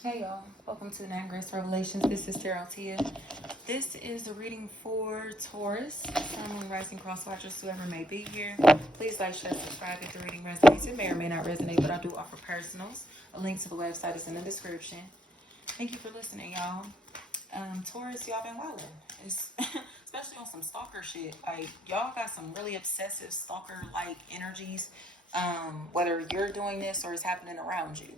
Hey y'all, welcome to Nine Grace Revelations. This is Cheryl Tia. This is the reading for Taurus, Sun, Moon, Rising, Cross Watchers, whoever may be here. Please like, share, subscribe if the reading resonates. It may or may not resonate, but I do offer personals. A link to the website is in the description. Thank you for listening, y'all. Taurus, y'all been wilding. It's especially on some stalker shit. Like y'all got some really obsessive stalker-like energies. Whether you're doing this or it's happening around you,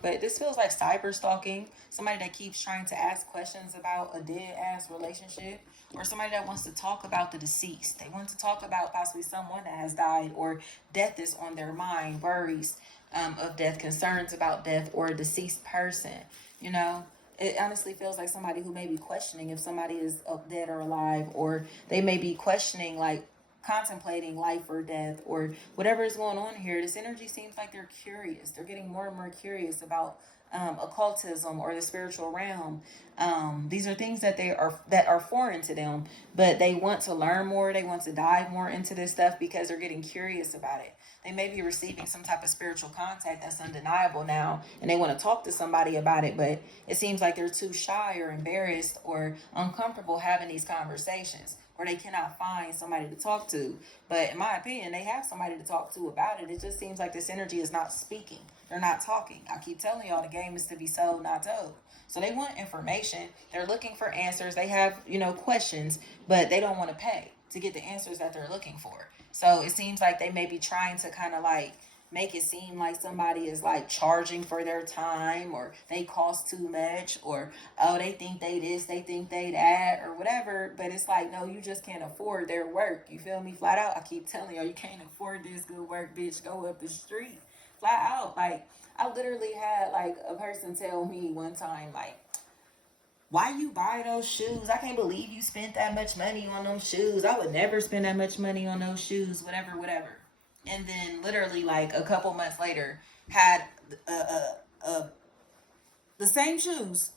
But this feels like cyber stalking. Somebody that keeps trying to ask questions about a dead ass relationship, or somebody that wants to talk about the deceased. They want to talk about possibly someone that has died, or death is on their mind, worries of death, concerns about death, or a deceased person. You know, it honestly feels like somebody who may be questioning if somebody is dead or alive, or they may be questioning, like, contemplating life or death or whatever is going on here. This energy seems like they're curious. They're getting more and more curious about occultism or the spiritual realm. These are things that are foreign to them, but they want to learn more. They want to dive more into this stuff because they're getting curious about it. They may be receiving some type of spiritual contact that's undeniable now, and they want to talk to somebody about it, but it seems like they're too shy or embarrassed or uncomfortable having these conversations, or they cannot find somebody to talk to. But in my opinion, they have somebody to talk to about it. It just seems like this energy is not speaking. They're not talking. I keep telling y'all the game is to be sold, not told. So they want information. They're looking for answers. They have, questions, but they don't want to pay to get the answers that they're looking for. So it seems like they may be trying to kind of like make it seem like somebody is like charging for their time, or they cost too much, or oh, they think they this, they think they that, or whatever. But it's like, no, you just can't afford their work. You feel me? Flat out. I keep telling you, you can't afford this good work, bitch. Go up the street. Flat out. Like, I literally had like a person tell me one time, like, why you buy those shoes? I can't believe you spent that much money on those shoes. I would never spend that much money on those shoes, whatever, whatever. And then literally like a couple months later had the same shoes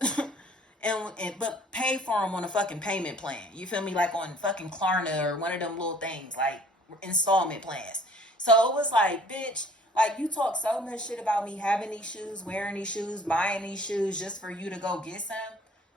and but pay for them on a fucking payment plan. You feel me? Like on fucking Klarna or one of them little things, like installment plans. So it was like, bitch, like you talk so much shit about me having these shoes, wearing these shoes, buying these shoes just for you to go get some.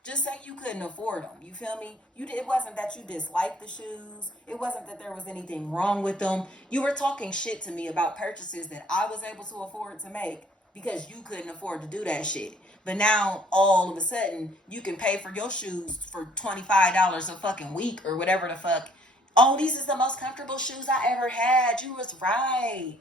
Just say you couldn't afford them. You feel me? It wasn't that you disliked the shoes. It wasn't that there was anything wrong with them. You were talking shit to me about purchases that I was able to afford to make because you couldn't afford to do that shit. But now all of a sudden you can pay for your shoes for $25 a fucking week or whatever the fuck. Oh, these is the most comfortable shoes I ever had. You was right.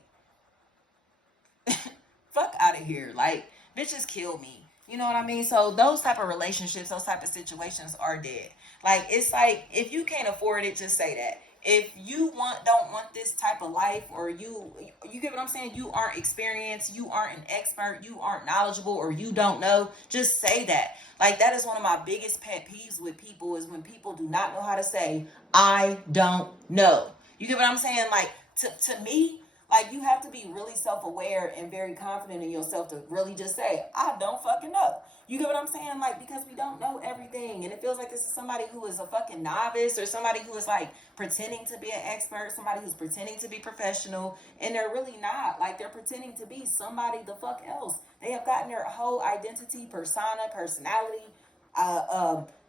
Fuck out of here. Like, bitches kill me. You know what I mean? So those type of relationships, those type of situations are dead. Like, it's like, if you can't afford it, just say that. If you don't want this type of life, or you get what I'm saying, you aren't experienced, you aren't an expert, you aren't knowledgeable, or you don't know, just say that. Like, that is one of my biggest pet peeves with people, is when people do not know how to say I don't know. You get what I'm saying? Like, to me, like, you have to be really self-aware and very confident in yourself to really just say, I don't fucking know. You get what I'm saying? Like, because we don't know everything. And it feels like this is somebody who is a fucking novice, or somebody who is like pretending to be an expert, somebody who's pretending to be professional. And they're really not. Like, they're pretending to be somebody the fuck else. They have gotten their whole identity, persona, personality,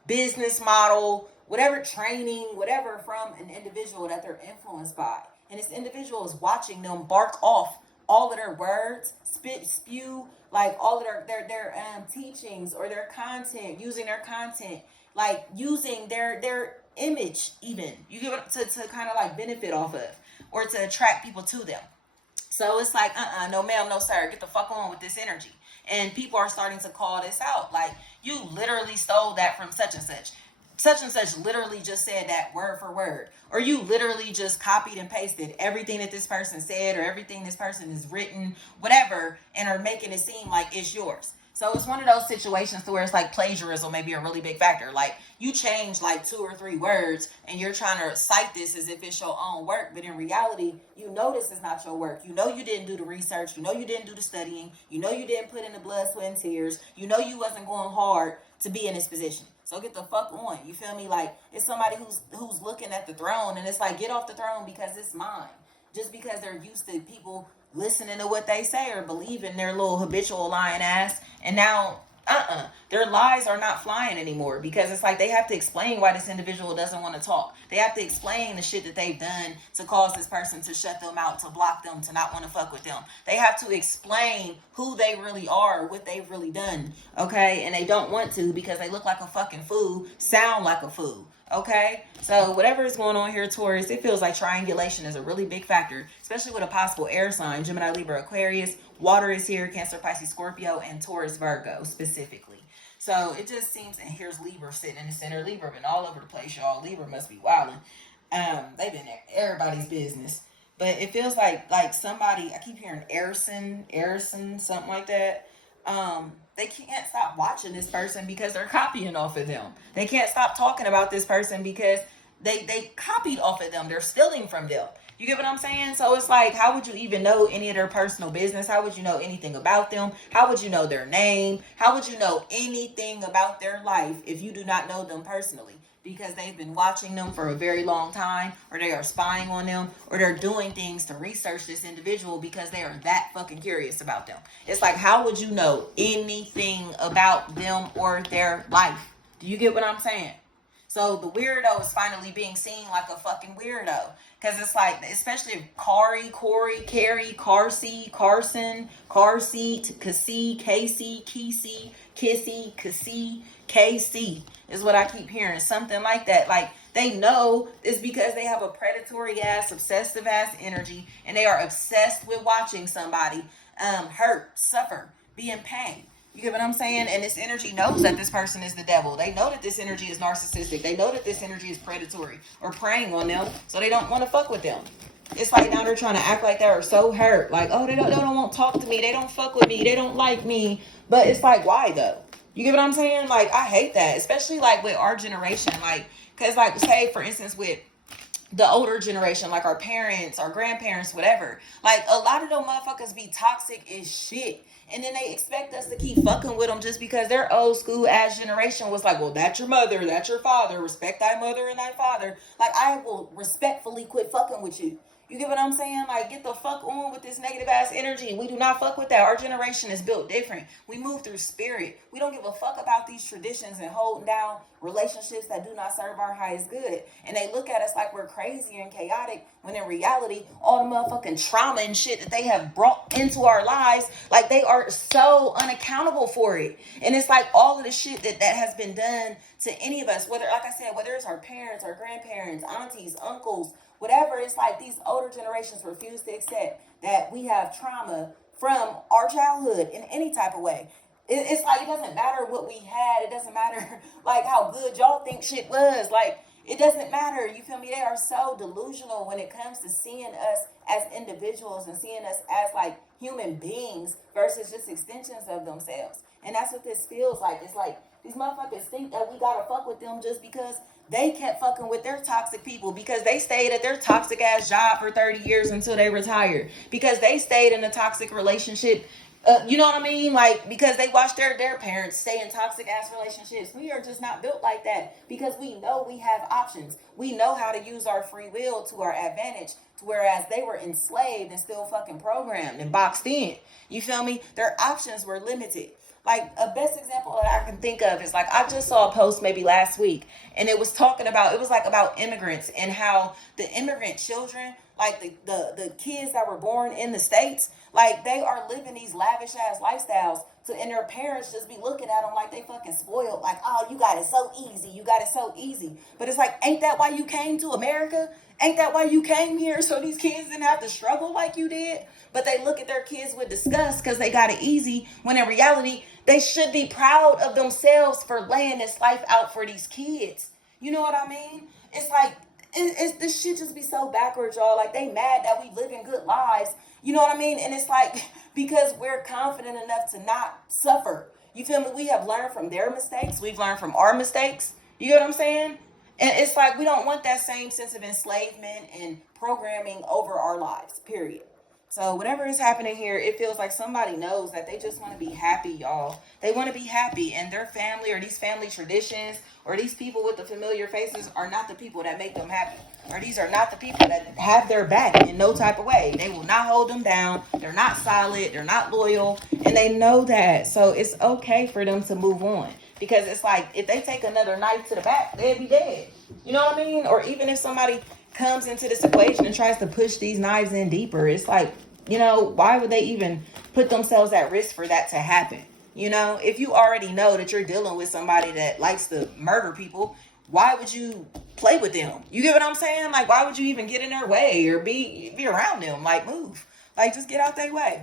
business model, whatever, training, whatever, from an individual that they're influenced by. And this individual is watching them bark off all of their words, spew, like all of their teachings or their content, using their content, like using their image, even, you get what, to kind of like benefit off of, or to attract people to them. So it's like, no ma'am, no sir, get the fuck on with this energy. And people are starting to call this out. Like, you literally stole that from such and such. Such and such literally just said that word for word. Or you literally just copied and pasted everything that this person said, or everything this person has written, whatever, and are making it seem like it's yours. So it's one of those situations to where it's like plagiarism may be a really big factor. Like, you change like 2 or 3 words and you're trying to cite this as if it's your own work. But in reality, you know this is not your work. You know you didn't do the research. You know you didn't do the studying. You know you didn't put in the blood, sweat, and tears. You know you wasn't going hard to be in this position. So get the fuck on. You feel me? Like, it's somebody who's looking at the throne, and it's like, get off the throne because it's mine. Just because they're used to people listening to what they say or believing their little habitual lying ass. And now Their lies are not flying anymore because it's like they have to explain why this individual doesn't want to talk. They have to explain the shit that they've done to cause this person to shut them out, to block them, to not want to fuck with them. They have to explain who they really are, what they've really done, okay? And they don't want to because they look like a fucking fool, sound like a fool. Okay, so whatever is going on here, Taurus, it feels like triangulation is a really big factor, especially with a possible air sign, Gemini, Libra, Aquarius. Water is here, Cancer, Pisces, Scorpio, and Taurus, Virgo specifically. So it just seems, and here's Libra sitting in the center. Libra been all over the place, y'all. Libra must be wilding. They've been everybody's business. But it feels like somebody, I keep hearing Arison, something like that. They can't stop watching this person because they're copying off of them. They can't stop talking about this person because they copied off of them. They're stealing from them. You get what I'm saying? So it's like, how would you even know any of their personal business? How would you know anything about them? How would you know their name? How would you know anything about their life if you do not know them personally? Because they've been watching them for a very long time, or they are spying on them, or they're doing things to research this individual because they are that fucking curious about them. It's like, how would you know anything about them or their life? Do you get what I'm saying? So the weirdo is finally being seen like a fucking weirdo. Because it's like, especially if Corey, Carrie, Carsey, Carson, car seat, Cassie, Casey, Kissy, KC is what I keep hearing. Something like that. Like, they know it's because they have a predatory ass, obsessive ass energy, and they are obsessed with watching somebody hurt, suffer, be in pain. You get what I'm saying? And this energy knows that this person is the devil. They know that this energy is narcissistic. They know that this energy is predatory or preying on them, so they don't want to fuck with them. It's like now they're trying to act like they're so hurt. Like, oh, they don't want to talk to me. They don't fuck with me. They don't like me. But it's like, why though? You get what I'm saying? Like, I hate that, especially like with our generation. Like, because like, say for instance with the older generation, like our parents, our grandparents, whatever. Like, a lot of them motherfuckers be toxic as shit. And then they expect us to keep fucking with them just because their old school ass generation was like, well, that's your mother, that's your father. Respect thy mother and thy father. Like, I will respectfully quit fucking with you. You get what I'm saying? Like, get the fuck on with this negative ass energy. We do not fuck with that. Our generation is built different. We move through spirit. We don't give a fuck about these traditions and holding down relationships that do not serve our highest good. And they look at us like we're crazy and chaotic, when in reality, all the motherfucking trauma and shit that they have brought into our lives, like, they are so unaccountable for it. And it's like all of the shit that has been done to any of us, whether, like I said, whether it's our parents, our grandparents, aunties, uncles, whatever. It's like these older generations refuse to accept that we have trauma from our childhood in any type of way. It's like, it doesn't matter what we had. It doesn't matter like how good y'all think shit was. Like, it doesn't matter. You feel me? They are so delusional when it comes to seeing us as individuals and seeing us as like human beings versus just extensions of themselves. And that's what this feels like. It's like these motherfuckers think that we gotta fuck with them just because they kept fucking with their toxic people, because they stayed at their toxic ass job for 30 years until they retired, because they stayed in a toxic relationship. You know what I mean? Like, because they watched their parents stay in toxic ass relationships. We are just not built like that, because we know we have options. We know how to use our free will to our advantage, to whereas they were enslaved and still fucking programmed and boxed in. You feel me? Their options were limited. Like, a best example that I can think of is, like, I just saw a post maybe last week, and it was talking about, it was like about immigrants and how the immigrant children, like the kids that were born in the States, like, they are living these lavish ass lifestyles. So, and their parents just be looking at them like they fucking spoiled. Like, oh, you got it so easy. You got it so easy. But it's like, ain't that why you came to America? Ain't that why you came here? So these kids didn't have to struggle like you did? But they look at their kids with disgust because they got it easy, when in reality, they should be proud of themselves for laying this life out for these kids. You know what I mean? It's like, this shit just be so backwards, y'all. Like, they mad that we living good lives. You know what I mean? And it's like, because we're confident enough to not suffer. You feel me? We have learned from their mistakes. We've learned from our mistakes. You know what I'm saying? And it's like, we don't want that same sense of enslavement and programming over our lives, period. So whatever is happening here, it feels like somebody knows that they just want to be happy, y'all. They want to be happy, and their family or these family traditions or these people with the familiar faces are not the people that make them happy. Or these are not the people that have their back in no type of way. They will not hold them down. They're not solid. They're not loyal. And they know that. So it's okay for them to move on. Because it's like, if they take another knife to the back, they'll be dead. You know what I mean? Or even if somebody comes into this equation and tries to push these knives in deeper, it's like, you know, why would they even put themselves at risk for that to happen? You know, if you already know that you're dealing with somebody that likes to murder people, why would you play with them? You get what I'm saying? Like, why would you even get in their way or be around them? Like, move. Like, just get out their way.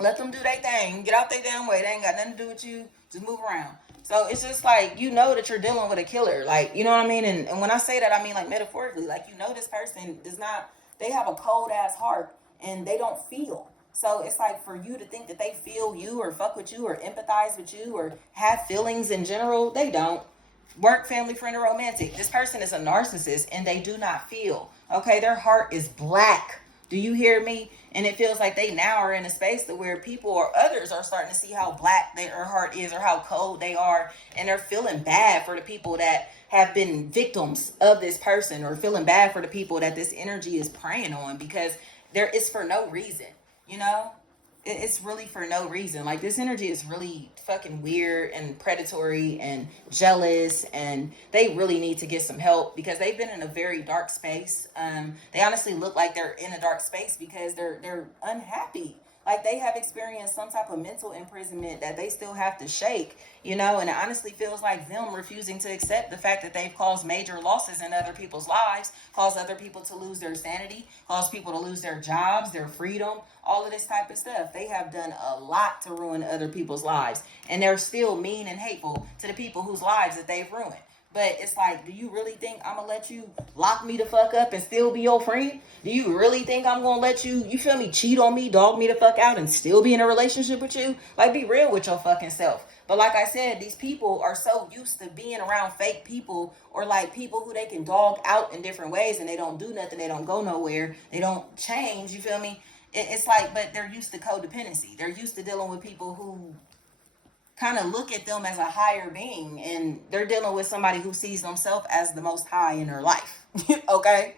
Let them do their thing. Get out their damn way. They ain't got nothing to do with you. Just move around. So it's just like, you know that you're dealing with a killer. Like, you know what I mean? And when I say that, I mean like metaphorically. Like, you know this person does not, they have a cold ass heart and they don't feel. So it's like, for you to think that they feel you or fuck with you or empathize with you or have feelings in general, they don't. Work, family, friend, or romantic. This person is a narcissist and they do not feel. Okay, their heart is black. Do you hear me? And it feels like they now are in a space to where people or others are starting to see how black their heart is or how cold they are. And they're feeling bad for the people that have been victims of this person, or feeling bad for the people that this energy is preying on, because there is for no reason, you know? It's really for no reason. Like, this energy is really fucking weird and predatory and jealous, and they really need to get some help because they've been in a very dark space. They honestly look like they're in a dark space because they're unhappy. Like, they have experienced some type of mental imprisonment that they still have to shake, you know, and it honestly feels like them refusing to accept the fact that they've caused major losses in other people's lives, caused other people to lose their sanity, caused people to lose their jobs, their freedom, all of this type of stuff. They have done a lot to ruin other people's lives, and they're still mean and hateful to the people whose lives that they've ruined. But it's like, do you really think I'm gonna let you lock me the fuck up and still be your friend? Do you really think I'm gonna let you feel me, cheat on me, dog me the fuck out, and still be in a relationship with you? Like, be real with your fucking self. But like I said, these people are so used to being around fake people, or like people who they can dog out in different ways, and they don't do nothing, they don't go nowhere, they don't change, you feel me? It's like, but they're used to codependency. They're used to dealing with people who kind of look at them as a higher being, and they're dealing with somebody who sees themselves as the most high in their life. Okay,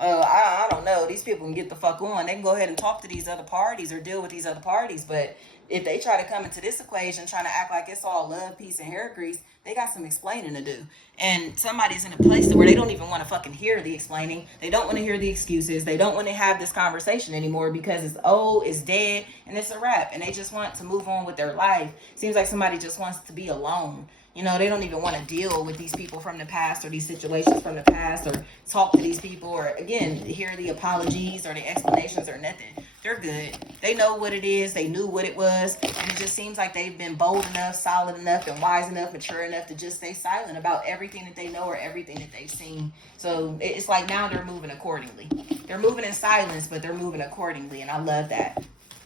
I don't know, these people can get the fuck on. They can go ahead and talk to these other parties or deal with these other parties, but if they try to come into this equation trying to act like it's all love, peace, and hair grease, they got some explaining to do. And somebody's in a place where they don't even want to fucking hear the explaining. They don't want to hear the excuses. They don't want to have this conversation anymore because it's old, it's dead, and it's a wrap. And they just want to move on with their life. Seems like somebody just wants to be alone. You know, they don't even want to deal with these people from the past or these situations from the past or talk to these people or, again, hear the apologies or the explanations or nothing. They're good. They know what it is. They knew what it was. And it just seems like they've been bold enough, solid enough, and wise enough, mature enough to just stay silent about everything that they know or everything that they've seen. So it's like now they're moving accordingly. They're moving in silence, but they're moving accordingly. And I love that.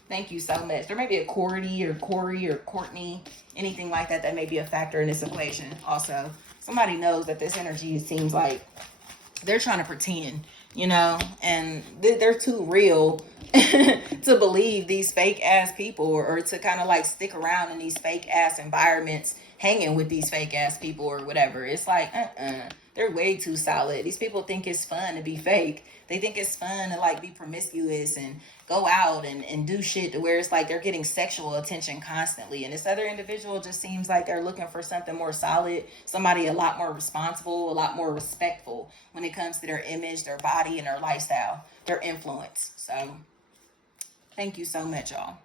Thank you so much. There may be a Cordy or Corey or Courtney, anything like that may be a factor in this equation also. Somebody knows that this energy seems like they're trying to pretend, you know, and they're too real to believe these fake ass people, or to kind of like stick around in these fake ass environments hanging with these fake ass people or whatever. It's like, they're way too solid. These people think it's fun to be fake. They think it's fun to like be promiscuous and go out and do shit to where it's like they're getting sexual attention constantly. And this other individual just seems like they're looking for something more solid, somebody a lot more responsible, a lot more respectful when it comes to their image, their body, and their lifestyle, their influence. So thank you so much, y'all.